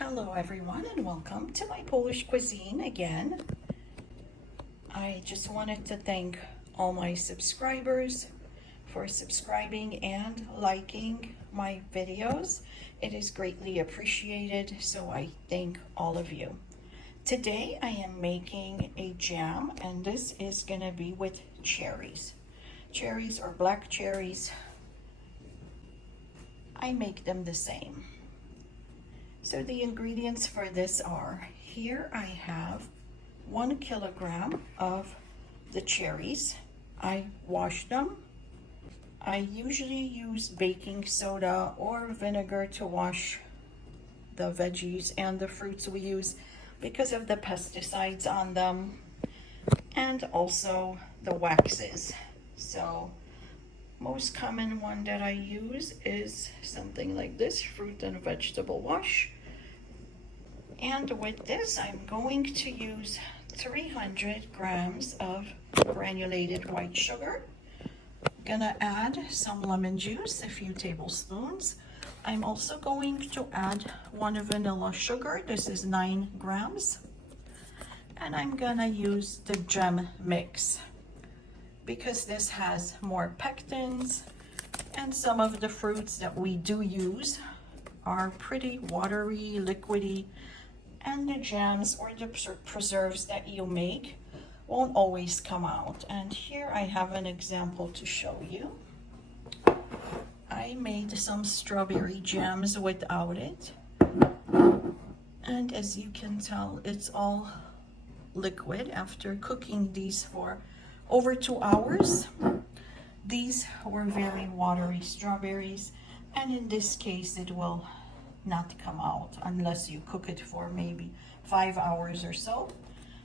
Hello everyone and welcome to my Polish cuisine again. I just wanted to thank all my subscribers for subscribing and liking my videos. It is greatly appreciated, so I thank all of you. Today I am making a jam, and this is gonna be with cherries. Cherries or black cherries, I make them the same. So the ingredients for this are, here I have 1 kilogram of the cherries. I wash them. I usually use baking soda or vinegar to wash the veggies and the fruits we use because of the pesticides on them and also the waxes. So most common one that I use is something like this, fruit and vegetable wash. And with this, I'm going to use 300 grams of granulated white sugar. Gonna add some lemon juice, a few tablespoons. I'm also going to add 1 vanilla sugar. This is 9 grams. And I'm gonna use the Dżemix because this has more pectins, and some of the fruits that we do use are pretty watery, liquidy, and the jams or the preserves that you make won't always come out. And here I have an example to show you. I made some strawberry jams without it, and as you can tell, it's all liquid after cooking these for over 2 hours. These were very watery strawberries, and in this case it will not come out unless you cook it for maybe 5 hours or so.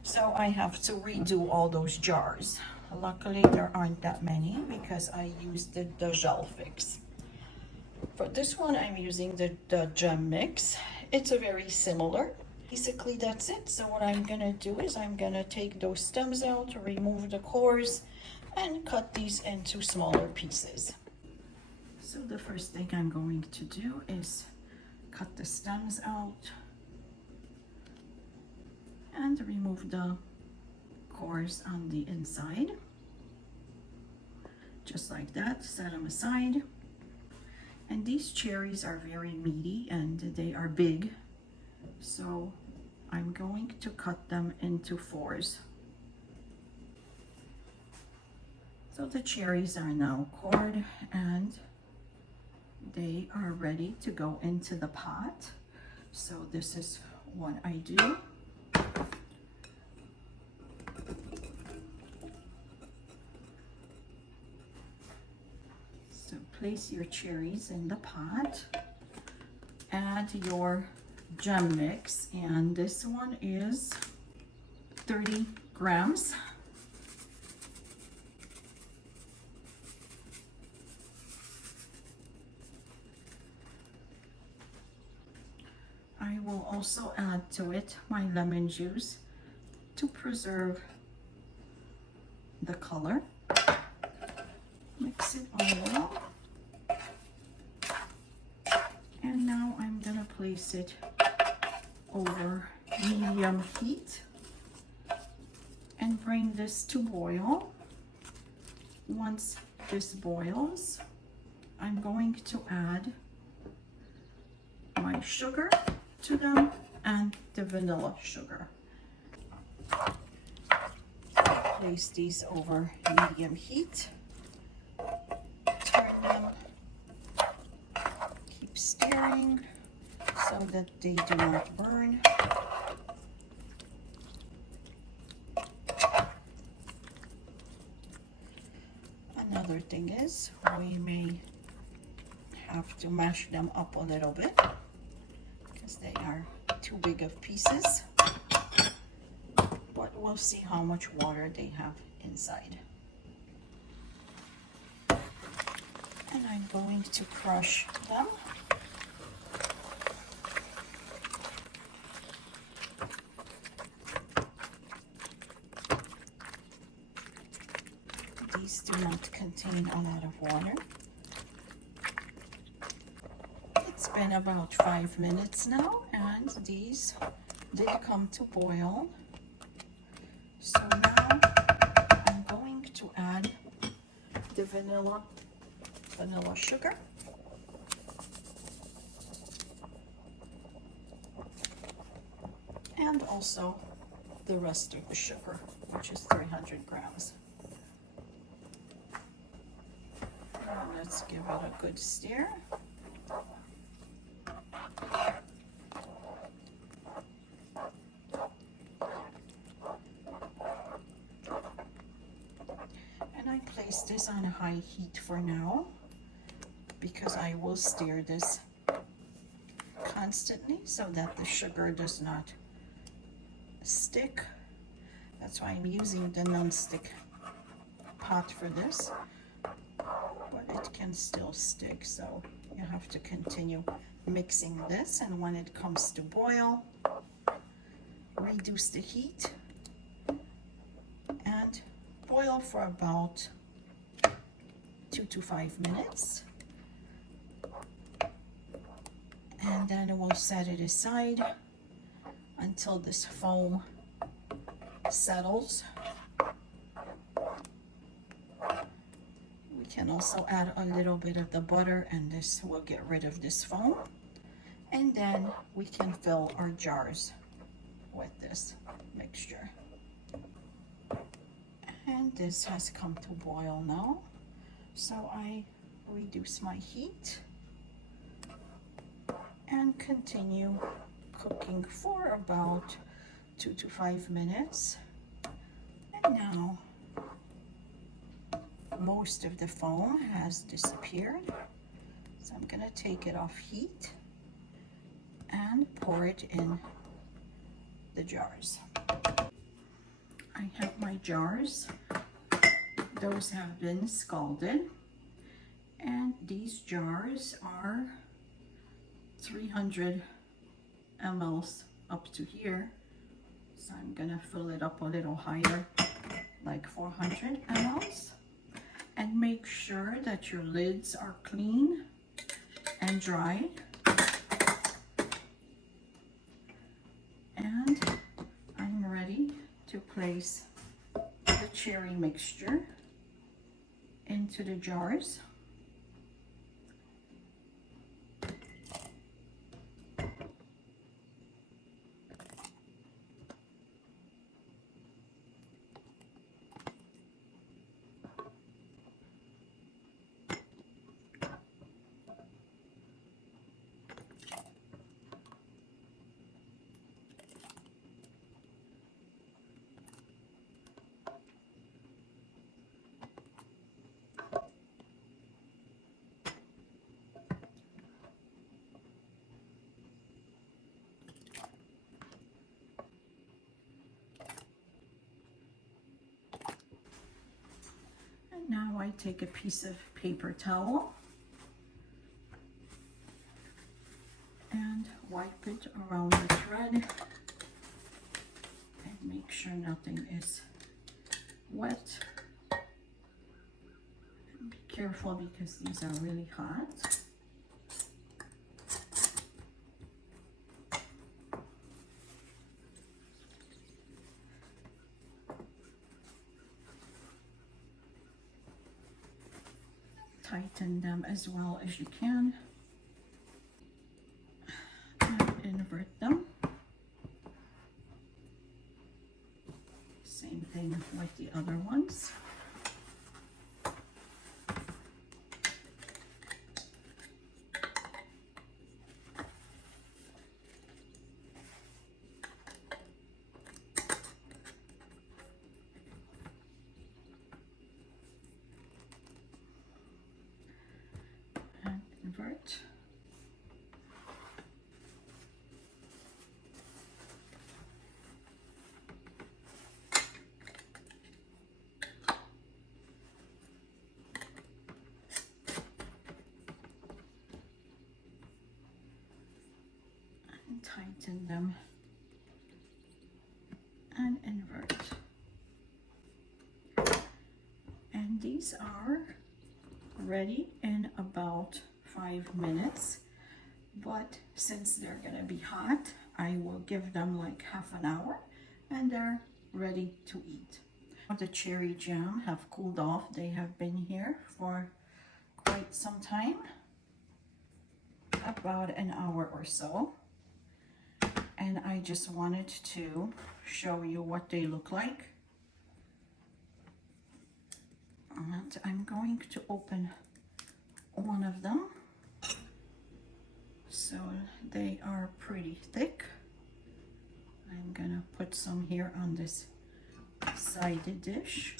So I have to redo all those jars. Luckily there aren't that many because I used the gel fix. For this one I'm using the Dżemix. It's a very similar. Basically that's it. So what I'm gonna do is I'm gonna take those stems out, remove the cores, and cut these into smaller pieces. So the first thing I'm going to do is cut the stems out and remove the cores on the inside. Just like that, set them aside. And these cherries are very meaty and they are big, so I'm going to cut them into 4s. So the cherries are now cored and they are ready to go into the pot. So this is what I do. So place your cherries in the pot, add your Dżemix, and this one is 30 grams. I will also add to it my lemon juice to preserve the color. Mix it all well. And now I'm gonna place it over medium heat and bring this to boil. Once this boils, I'm going to add my sugar to them and the vanilla sugar. Place these over medium heat. Turn them. Keep stirring so that they do not burn. Another thing is we may have to mash them up a little bit because they are too big of pieces, but we'll see how much water they have inside. And I'm going to crush them. These do not contain a lot of water. It's been about 5 minutes now, and these did come to boil. So now I'm going to add the vanilla sugar. And also the rest of the sugar, which is 300 grams. And let's give it a good stir. And I place this on a high heat for now because I will stir this constantly so that the sugar does not stick. That's why I'm using the non-stick pot for this, but it can still stick, so you have to continue mixing this. And when it comes to boil, reduce the heat and boil for about 2 to 5 minutes, and then we'll set it aside until this foam settles. We can also add a little bit of the butter, and this will get rid of this foam. And then we can fill our jars with this mixture. And this has come to boil now. So I reduce my heat and continue cooking for about 2 to 5 minutes. And now most of the foam has disappeared, so I'm gonna take it off heat and pour it in the jars. I have my jars. Those have been scalded, and these jars are 300 mLs up to here, so I'm gonna fill it up a little higher, like 400 mLs. And make sure that your lids are clean and dry. And I'm ready to place the cherry mixture into the jars. Now I take a piece of paper towel and wipe it around the thread and make sure nothing is wet. And be careful because these are really hot. Tighten them as well as you can and invert them. Same thing with the other ones. Invert. And tighten them and invert. And these are ready in about 5 minutes. but since they're gonna be hot, I will give them like half an hour and they're ready to eat. The cherry jam have cooled off. They have been here for quite some time, about an hour or so. And I just wanted to show you what they look like. And I'm going to open one of them. So they are pretty thick. I'm gonna put some here on this side dish.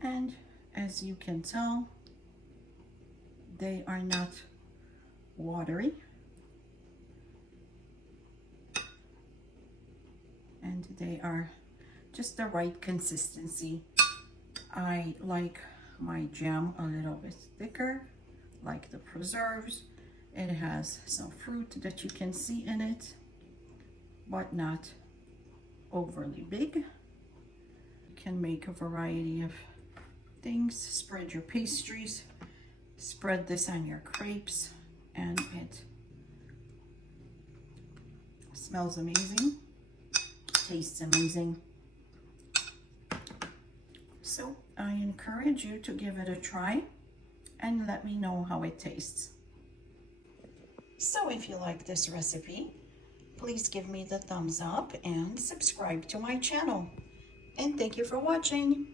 And as you can tell, they are not watery. And they are just the right consistency. I like my jam a little bit thicker, like the preserves. It has some fruit that you can see in it, but not overly big. You can make a variety of things. Spread your pastries, spread this on your crepes, and it smells amazing, tastes amazing. So I encourage you to give it a try and let me know how it tastes. So if you like this recipe, please give me the thumbs up and subscribe to my channel. And thank you for watching.